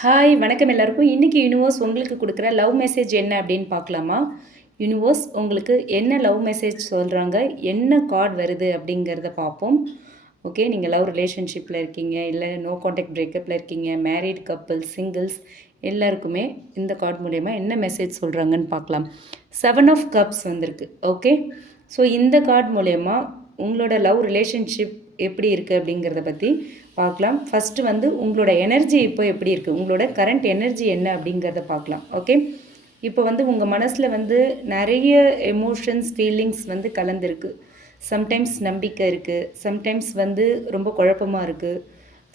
Hi வணக்கம் எல்லாருக்கும். இன்றைக்கி யூனிவர்ஸ் உங்களுக்கு கொடுக்குற லவ் மெசேஜ் என்ன அப்படின்னு பார்க்கலாமா? யூனிவர்ஸ் உங்களுக்கு என்ன லவ் மெசேஜ் சொல்கிறாங்க, என்ன கார்டு வருது அப்படிங்கிறத பார்ப்போம். ஓகே, நீங்கள் லவ் ரிலேஷன்ஷிப்பில் இருக்கீங்க, இல்லை நோ கான்டாக்ட் பிரேக்கப்பில் இருக்கீங்க, மேரீட் கப்புள், சிங்கிள்ஸ் எல்லாருக்குமே இந்த கார்டு மூலயமா என்ன மெசேஜ் சொல்கிறாங்கன்னு பார்க்கலாம். 7 ஆஃப் கப்ஸ் வந்திருக்கு. ஓகே, ஸோ இந்த கார்டு மூலயமா உங்களோட லவ் ரிலேஷன்ஷிப் எப்படி இருக்குது அப்படிங்கிறத பற்றி பார்க்கலாம். ஃபஸ்ட்டு வந்து உங்களோட எனர்ஜி இப்போ எப்படி இருக்குது, உங்களோட கரண்ட் எனர்ஜி என்ன அப்படிங்கிறத பார்க்கலாம். ஓகே, இப்போ வந்து உங்கள் மனசில் வந்து நிறைய எமோஷன்ஸ் ஃபீலிங்ஸ் வந்து கலந்துருக்கு. சம்டைம்ஸ் நம்பிக்கை இருக்குது, சம்டைம்ஸ் வந்து ரொம்ப குழப்பமாக இருக்குது,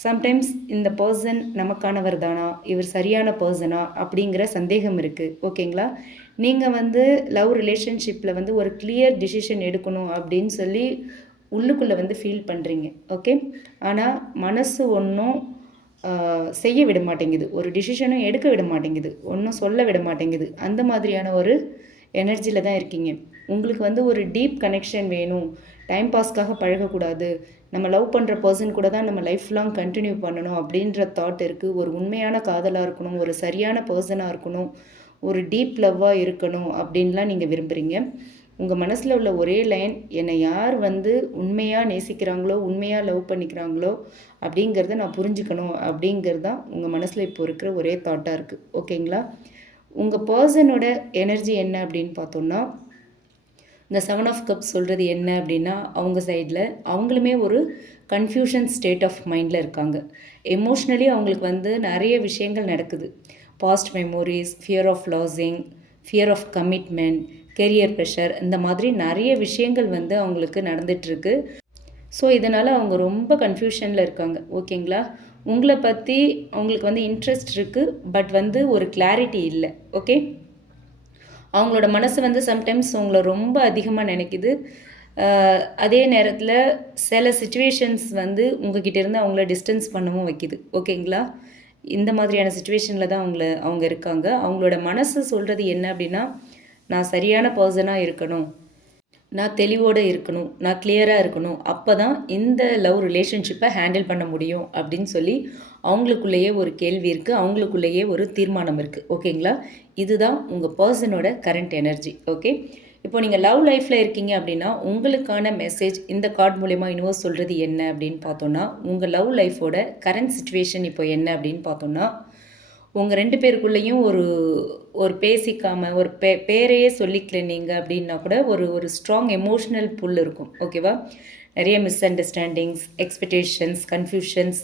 சம்டைம்ஸ் இந்த பர்சன் நமக்கானவர் தானா, இவர் சரியான பர்சனா அப்படிங்கிற சந்தேகம் இருக்குது. ஓகேங்களா, நீங்கள் வந்து லவ் ரிலேஷன்ஷிப்பில் வந்து ஒரு கிளியர் டிசிஷன் எடுக்கணும் அப்படின்னு சொல்லி உள்ளுக்குள்ளே வந்து ஃபீல் பண்ணுறீங்க. ஓகே, ஆனால் மனசு ஒன்றும் செய்ய விட மாட்டேங்குது, ஒரு டிசிஷனும் எடுக்க விட மாட்டேங்குது, ஒன்றும் சொல்ல விட மாட்டேங்குது. அந்த மாதிரியான ஒரு எனர்ஜியில் தான் இருக்கீங்க. உங்களுக்கு வந்து ஒரு டீப் கனெக்ஷன் வேணும், டைம் பாஸ்க்காக பழகக்கூடாது, நம்ம லவ் பண்ணுற பர்சன் கூட தான் நம்ம லைஃப் லாங் கண்டினியூ பண்ணணும் அப்படின்ற தாட் இருக்குது. ஒரு உண்மையான காதலாக இருக்கணும், ஒரு சரியான பர்சனாக இருக்கணும், ஒரு டீப் லவ்வாக இருக்கணும் அப்படின்லாம் நீங்கள் விரும்புகிறீங்க. உங்கள் மனசில் உள்ள ஒரே லைன், என்னை யார் வந்து உண்மையாக நேசிக்கிறாங்களோ, உண்மையாக லவ் பண்ணிக்கிறாங்களோ அப்படிங்கிறத நான் புரிஞ்சுக்கணும் அப்படிங்கிறது தான் உங்கள் மனசில் இப்போ இருக்கிற ஒரே தாட்டாக இருக்குது. ஓகேங்களா, உங்கள் பர்சனோட எனர்ஜி என்ன அப்படின்னு பார்த்தோன்னா, இந்த 7 ஆஃப் கப்ஸ் சொல்கிறது என்ன அப்படின்னா, அவங்க சைடில் அவங்களுமே ஒரு கன்ஃபியூஷன் ஸ்டேட் ஆஃப் மைண்டில் இருக்காங்க. எமோஷ்னலி அவங்களுக்கு வந்து நிறைய விஷயங்கள் நடக்குது. Past memories, fear of losing, fear of commitment, career pressure, இந்த மாதிரி நிறைய விஷயங்கள் வந்து அவங்களுக்கு நடந்துகிட்ருக்கு. ஸோ இதனால் அவங்க ரொம்ப கன்ஃபியூஷனில் இருக்காங்க. ஓகேங்களா, உங்களை பற்றி அவங்களுக்கு வந்து இன்ட்ரெஸ்ட் இருக்குது, பட் வந்து ஒரு கிளாரிட்டி இல்லை. ஓகே, அவங்களோட மனசு வந்து சம்டைம்ஸ் உங்களை ரொம்ப அதிகமாக நினைக்குது. அதே நேரத்தில் சில சுச்சுவேஷன்ஸ் வந்து உங்ககிட்ட இருந்து அவங்கள டிஸ்டன்ஸ் பண்ணவும் வைக்குது. ஓகேங்களா, இந்த மாதிரியான சுச்சுவேஷனில் தான் அவங்க இருக்காங்க. அவங்களோட மனசு சொல்கிறது என்ன அப்படின்னா, நான் சரியான பர்சனாக இருக்கணும், நான் தெளிவோடு இருக்கணும், நான் கிளியராக இருக்கணும், அப்போ தான் இந்த லவ் ரிலேஷன்ஷிப்பை ஹேண்டில் பண்ண முடியும் அப்படின்னு சொல்லி அவங்களுக்குள்ளேயே ஒரு கேள்வி இருக்குது, அவங்களுக்குள்ளேயே ஒரு தீர்மானம் இருக்குது. ஓகேங்களா, இதுதான் உங்கள் பர்சனோட கரண்ட் எனர்ஜி. ஓகே, இப்போ நீங்கள் லவ் லைஃப்பில் இருக்கீங்க அப்படின்னா உங்களுக்கான மெசேஜ் இந்த கார்டு மூலயமா யூனிவர்ஸ் சொல்கிறது என்ன அப்படின்னு பார்த்தோன்னா, உங்கள் லவ் லைஃபோட கரண்ட் சுச்சுவேஷன் இப்போ என்ன அப்படின்னு பார்த்தோன்னா, உங்கள் 2 பேருக்குள்ளேயும் ஒரு பேசிக்காமல் ஒரு பேரையே சொல்லிக்கல நீங்கள் அப்படின்னா கூட ஒரு ஸ்ட்ராங் எமோஷ்னல் புல் இருக்கும். ஓகேவா, நிறைய மிஸ் அண்டர்ஸ்டாண்டிங்ஸ், எக்ஸ்பெக்டேஷன்ஸ், கன்ஃபியூஷன்ஸ்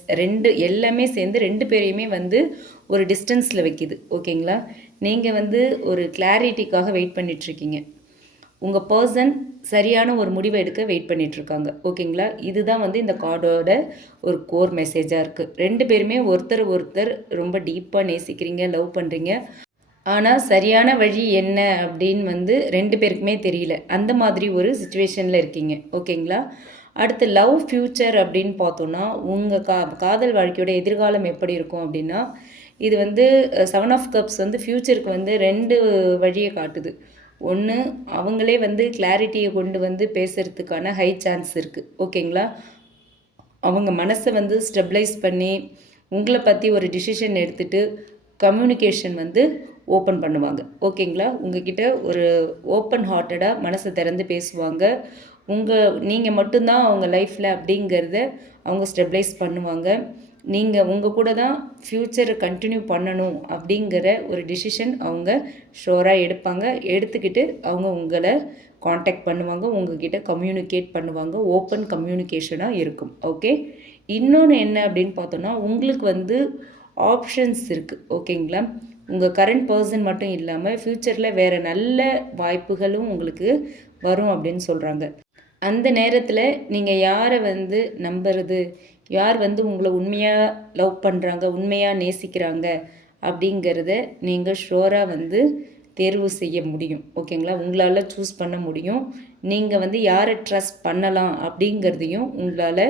எல்லாமே சேர்ந்து 2 பேரையுமே வந்து ஒரு டிஸ்டன்ஸில் வைக்கிது. ஓகேங்களா, நீங்கள் வந்து ஒரு கிளாரிட்டிக்காக வெயிட் பண்ணிகிட்ருக்கீங்க. உங்கள் பர்சன் சரியான ஒரு முடிவை எடுக்க வெயிட் பண்ணிகிட்ருக்காங்க. ஓகேங்களா, இதுதான் வந்து இந்த கார்டோட ஒரு கோர் மெசேஜாக இருக்குது. 2 பேருமே ஒருத்தர் ரொம்ப டீப்பாக நேசிக்கிறீங்க, லவ் பண்ணுறீங்க. ஆனால் சரியான வழி என்ன அப்படின்னு வந்து 2 பேருக்குமே தெரியல. அந்த மாதிரி ஒரு சுச்சுவேஷனில் இருக்கீங்க. ஓகேங்களா, அடுத்து லவ் ஃப்யூச்சர் அப்படின்னு பார்த்தோன்னா, உங்கள் காதல் வாழ்க்கையோட எதிர்காலம் எப்படி இருக்கும் அப்படின்னா, இது வந்து 7 ஆஃப் கப்ஸ் வந்து ஃப்யூச்சருக்கு வந்து 2 வழியை காட்டுது. ஒன்று, அவங்களே வந்து கிளாரிட்டியை கொண்டு வந்து பேசுகிறதுக்கான ஹை சான்ஸ் இருக்குது. ஓகேங்களா, அவங்க மனசை வந்து ஸ்டெபிளைஸ் பண்ணி உங்களை பற்றி ஒரு டிசிஷன் எடுத்துகிட்டு கம்யூனிகேஷன் வந்து ஓப்பன் பண்ணுவாங்க. ஓகேங்களா, உங்ககிட்ட ஒரு ஓப்பன் ஹார்ட்டடாக மனசை திறந்து பேசுவாங்க. நீங்கள் மட்டும்தான் அவங்க லைஃப்பில் அப்படிங்கிறத அவங்க ஸ்டெபிளைஸ் பண்ணுவாங்க. நீங்கள் உங்கள் கூட தான் ஃப்யூச்சரை கண்டினியூ பண்ணணும் அப்படிங்கிற ஒரு டிசிஷன் அவங்க ஷோராக எடுப்பாங்க. எடுத்துக்கிட்டு அவங்க உங்களை காண்டாக்ட் பண்ணுவாங்க, உங்ககிட்ட கம்யூனிகேட் பண்ணுவாங்க, ஓப்பன் கம்யூனிகேஷனாக இருக்கும். ஓகே, இன்னொன்று என்ன அப்படின்னு பார்த்தோன்னா, உங்களுக்கு வந்து ஆப்ஷன்ஸ் இருக்குது. ஓகேங்களா, உங்கள் கரண்ட் பர்சன் மட்டும் இல்லாமல் ஃப்யூச்சரில் வேறு நல்ல வாய்ப்புகளும் உங்களுக்கு வரும் அப்படின்னு சொல்கிறாங்க. அந்த நேரத்தில் நீங்கள் யாரை வந்து நம்புறது, யார் வந்து உங்களை உண்மையாக லவ் பண்ணுறாங்க, உண்மையாக நேசிக்கிறாங்க அப்படிங்கிறத நீங்கள் ஷோராக வந்து தேர்வு செய்ய முடியும். ஓகேங்களா, உங்களால் சூஸ் பண்ண முடியும். நீங்கள் வந்து யாரை ட்ரஸ்ட் பண்ணலாம் அப்படிங்கிறதையும் உங்களால்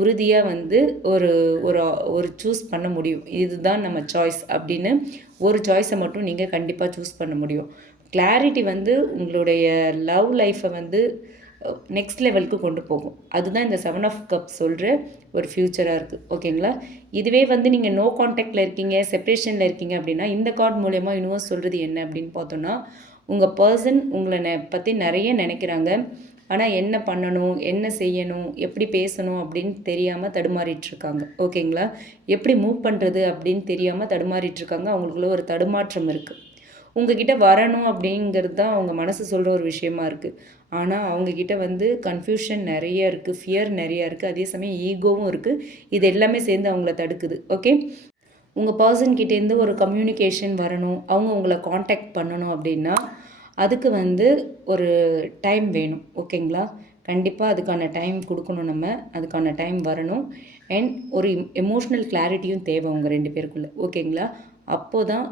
உறுதியாக வந்து ஒரு ஒரு ஒரு சூஸ் பண்ண முடியும். இதுதான் நம்ம சாய்ஸ் அப்படின்னு ஒரு சாய்ஸை மட்டும் நீங்கள் கண்டிப்பாக சூஸ் பண்ண முடியும். கிளாரிட்டி வந்து உங்களுடைய லவ் லைஃப்பை வந்து நெக்ஸ்ட் லெவலுக்கு கொண்டு போகும். அதுதான் இந்த 7 ஆஃப் கப்ஸ் சொல்கிற ஒரு ஃப்யூச்சராக இருக்குது. ஓகேங்களா? இதுவே வந்து நீங்கள் நோ கான்டாக்டில் இருக்கீங்க, செப்ரேஷனில் இருக்கீங்க அப்படின்னா இந்த கார்டு மூலயமா யூனிவர்ஸ் சொல்கிறது என்ன அப்படின்னு பார்த்தோன்னா, உங்கள் பர்சன் உங்களை பற்றி நிறைய நினைக்கிறாங்க. ஆனால் என்ன பண்ணணும், என்ன செய்யணும், எப்படி பேசணும் அப்படின்னு தெரியாமல் தடுமாறிட்டுருக்காங்க. ஓகேங்களா? எப்படி மூவ் பண்ணுறது அப்படின்னு தெரியாமல் தடுமாறிட்டுருக்காங்க. அவங்களுக்குள்ள ஒரு தடுமாற்றம் இருக்குது. உங்ககிட்ட வரணும் அப்படிங்கிறது தான் அவங்க மனசு சொல்கிற ஒரு விஷயமா இருக்குது. ஆனால் அவங்கக்கிட்ட வந்து கன்ஃபியூஷன் நிறைய இருக்குது, ஃபியர் நிறையா இருக்குது, அதே சமயம் ஈகோவும் இருக்குது. இது எல்லாமே சேர்ந்து அவங்கள தடுக்குது. ஓகே, உங்கள் பர்சன்கிட்டேருந்து ஒரு கம்யூனிகேஷன் வரணும், அவங்க உங்களை காண்டாக்ட் பண்ணணும் அப்படின்னா அதுக்கு வந்து ஒரு டைம் வேணும். ஓகேங்களா? கண்டிப்பாக அதுக்கான டைம் கொடுக்கணும் நம்ம. அதுக்கான டைம் வரணும். அண்ட் ஒரு எமோஷ்னல் கிளாரிட்டியும் தேவை உங்கள் 2 பேருக்குள்ளே. ஓகேங்களா? அப்போது தான்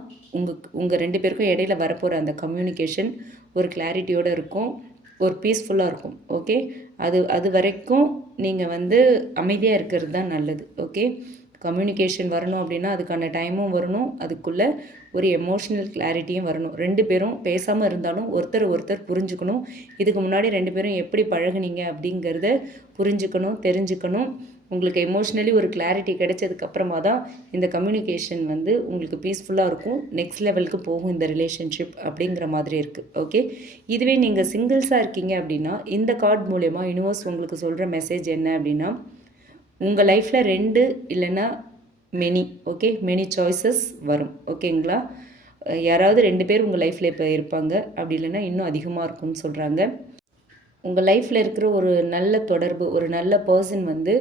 உங்கள் 2 பேருக்கும் இடையில வரப்போகிற அந்த கம்யூனிகேஷன் ஒரு கிளாரிட்டியோடு இருக்கும், ஒரு பீஸ்ஃபுல்லாக இருக்கும். ஓகே, அது வரைக்கும் நீங்கள் வந்து அமைதியாக இருக்கிறது தான் நல்லது. ஓகே, கம்யூனிகேஷன் வரணும் அப்படின்னா அதுக்கான டைமும் வரணும், அதுக்குள்ளே ஒரு எமோஷ்னல் கிளாரிட்டியும் வரணும். 2 பேரும் பேசாமல் இருந்தாலும் ஒருத்தர் புரிஞ்சுக்கணும். இதுக்கு முன்னாடி 2 பேரும் எப்படி பழகுனீங்க அப்படிங்கிறத புரிஞ்சுக்கணும், தெரிஞ்சுக்கணும். உங்களுக்கு எமோஷ்னலி ஒரு கிளாரிட்டி கிடைச்சதுக்கப்புறமா தான் இந்த கம்யூனிகேஷன் வந்து உங்களுக்கு பீஸ்ஃபுல்லாக இருக்கும், நெக்ஸ்ட் லெவலுக்கு போகும் இந்த ரிலேஷன்ஷிப் அப்படிங்கிற மாதிரி இருக்குது. ஓகே, இதுவே நீங்கள் சிங்கிள்ஸாக இருக்கீங்க அப்படின்னா இந்த கார்டு மூலயமா யூனிவர்ஸ் உங்களுக்கு சொல்கிற மெசேஜ் என்ன அப்படின்னா, உங்கள் லைஃப்பில் 2 இல்லைன்னா மெனி, ஓகே, மெனி சாய்ஸஸ் வரும். ஓகேங்களா? யாராவது 2 பேர் உங்கள் லைஃப்பில் இப்போ இருப்பாங்க, அப்படி இல்லைன்னா இன்னும் அதிகமாக இருக்கும்னு சொல்கிறாங்க. உங்கள் லைஃப்பில் இருக்கிற ஒரு நல்ல தொடர்பு, ஒரு நல்ல பர்சன் வந்து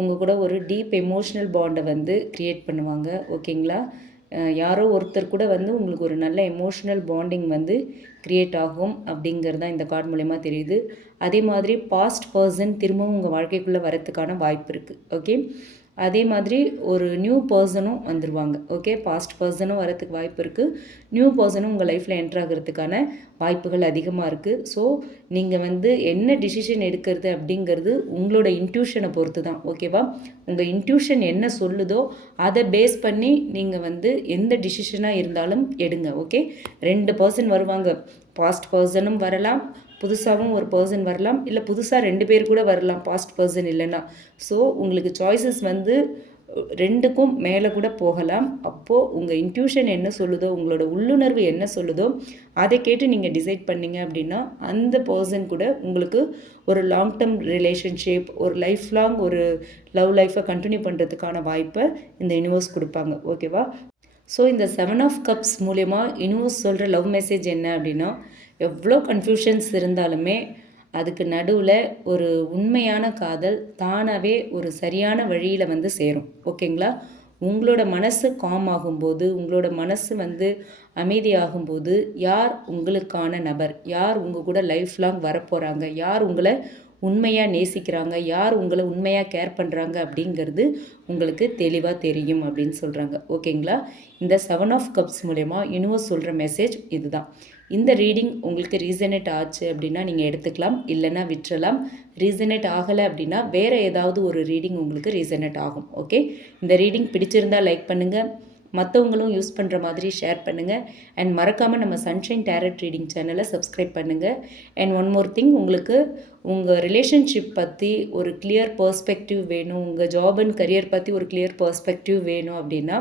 உங்கள் கூட ஒரு டீப் எமோஷ்னல் பாண்டை வந்து க்ரியேட் பண்ணுவாங்க. ஓகேங்களா? யாரோ ஒருத்தர் கூட வந்து உங்களுக்கு ஒரு நல்ல எமோஷ்னல் பாண்டிங் வந்து க்ரியேட் ஆகும் அப்படிங்கிறது தான் இந்த கார்டு மூலயமா தெரியுது. அதே மாதிரி பாஸ்ட் பர்சன் திரும்பவும் உங்கள் வாழ்க்கைக்குள்ளே வரத்துக்கான வாய்ப்பு இருக்குது. ஓகே, அதே மாதிரி ஒரு நியூ பர்சனும் வந்துடுவாங்க. ஓகே, பாஸ்ட் பர்சனும் வரத்துக்கு வாய்ப்பு இருக்குது, நியூ பர்சனும் உங்கள் லைஃப்பில் என்ட்ரு ஆகிறதுக்கான வாய்ப்புகள் அதிகமாக இருக்குது. ஸோ நீங்கள் வந்து என்ன டிசிஷன் எடுக்கிறது அப்படிங்கிறது உங்களோட இன்ட்யூஷனை பொறுத்து தான். ஓகேவா? உங்கள் இன்ட்யூஷன் என்ன சொல்லுதோ அதை பேஸ் பண்ணி நீங்கள் வந்து எந்த டிசிஷனாக இருந்தாலும் எடுங்க. ஓகே, 2 பர்சன் வருவாங்க, பாஸ்ட் பர்சனும் வரலாம், புதுசாகவும் ஒரு பர்சன் வரலாம், இல்லை புதுசாக 2 பேர் கூட வரலாம் பாஸ்ட் பர்சன் இல்லைன்னா. ஸோ உங்களுக்கு சாய்ஸஸ் வந்து 2க்கும் மேலே கூட போகலாம். அப்போது உங்கள் இன்ட்யூஷன் என்ன சொல்லுதோ, உங்களோட உள்ளுணர்வு என்ன சொல்லுதோ அதை கேட்டு நீங்கள் டிசைட் பண்ணிங்க அப்படின்னா அந்த பர்சன் கூட உங்களுக்கு ஒரு லாங் டேர்ம் ரிலேஷன்ஷிப், ஒரு லைஃப் லாங் ஒரு லவ் லைஃப்பை கண்டினியூ பண்ணுறதுக்கான வாய்ப்பை இந்த யூனிவர்ஸ் கொடுப்பாங்க. ஓகேவா? ஸோ இந்த 7 ஆஃப் கப்ஸ் மூலயமா யூனிவர்ஸ் சொல்கிற லவ் மெசேஜ் என்ன அப்படின்னா, எவ்வளோ கன்ஃபியூஷன்ஸ் இருந்தாலுமே அதுக்கு நடுவில் ஒரு உண்மையான காதல் தானாகவே ஒரு சரியான வழியில் வந்து சேரும். ஓகேங்களா? உங்களோட மனசு காம் ஆகும்போது, உங்களோட மனசு வந்து அமைதியாகும்போது, யார் உங்களுக்கான நபர், யார் உங்கள் கூட லைஃப் லாங் வரப்போகிறாங்க, யார் உங்களை உண்மையாக நேசிக்கிறாங்க, யார் உங்களை உண்மையாக கேர் பண்ணுறாங்க அப்படிங்கிறது உங்களுக்கு தெளிவாக தெரியும் அப்படின்னு சொல்கிறாங்க. ஓகேங்களா? இந்த 7 ஆஃப் கப்ஸ் மூலயமா யூனிவர்ஸ் சொல்கிற மெசேஜ் இதுதான். இந்த ரீடிங் உங்களுக்கு ரீசனேட் ஆச்சு அப்படின்னா நீங்கள் எடுத்துக்கலாம், இல்லைன்னா விட்டுறலாம். ரீசனேட் ஆகலை அப்படின்னா வேறு ஏதாவது ஒரு ரீடிங் உங்களுக்கு ரீசனேட் ஆகும். ஓகே, இந்த ரீடிங் பிடிச்சிருந்தால் லைக் பண்ணுங்கள், மற்றவங்களும் யூஸ் பண்ணுற மாதிரி ஷேர் பண்ணுங்கள். அண்ட் மறக்காமல் நம்ம சன்ஷைன் டேரட் ரீடிங் சேனலை சப்ஸ்கிரைப் பண்ணுங்கள். அண்ட் ஒன் மோர் திங், உங்களுக்கு உங்கள் ரிலேஷன்ஷிப் பற்றி ஒரு கிளியர் பர்ஸ்பெக்டிவ் வேணும், உங்கள் ஜாப் அண்ட் கரியர் பற்றி ஒரு கிளியர் பர்ஸ்பெக்டிவ் வேணும் அப்படின்னா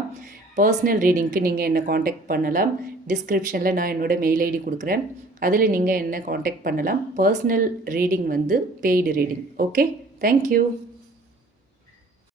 பர்சனல் ரீடிங்க்கு நீங்கள் என்னை காண்டாக்ட் பண்ணலாம். டிஸ்கிரிப்ஷனில் நான் என்னோடய மெயில் ஐடி கொடுக்குறேன், அதில் நீங்கள் என்னை காண்டாக்ட் பண்ணலாம். பர்சனல் ரீடிங் வந்து பெய்டு ரீடிங். Okay, thank you.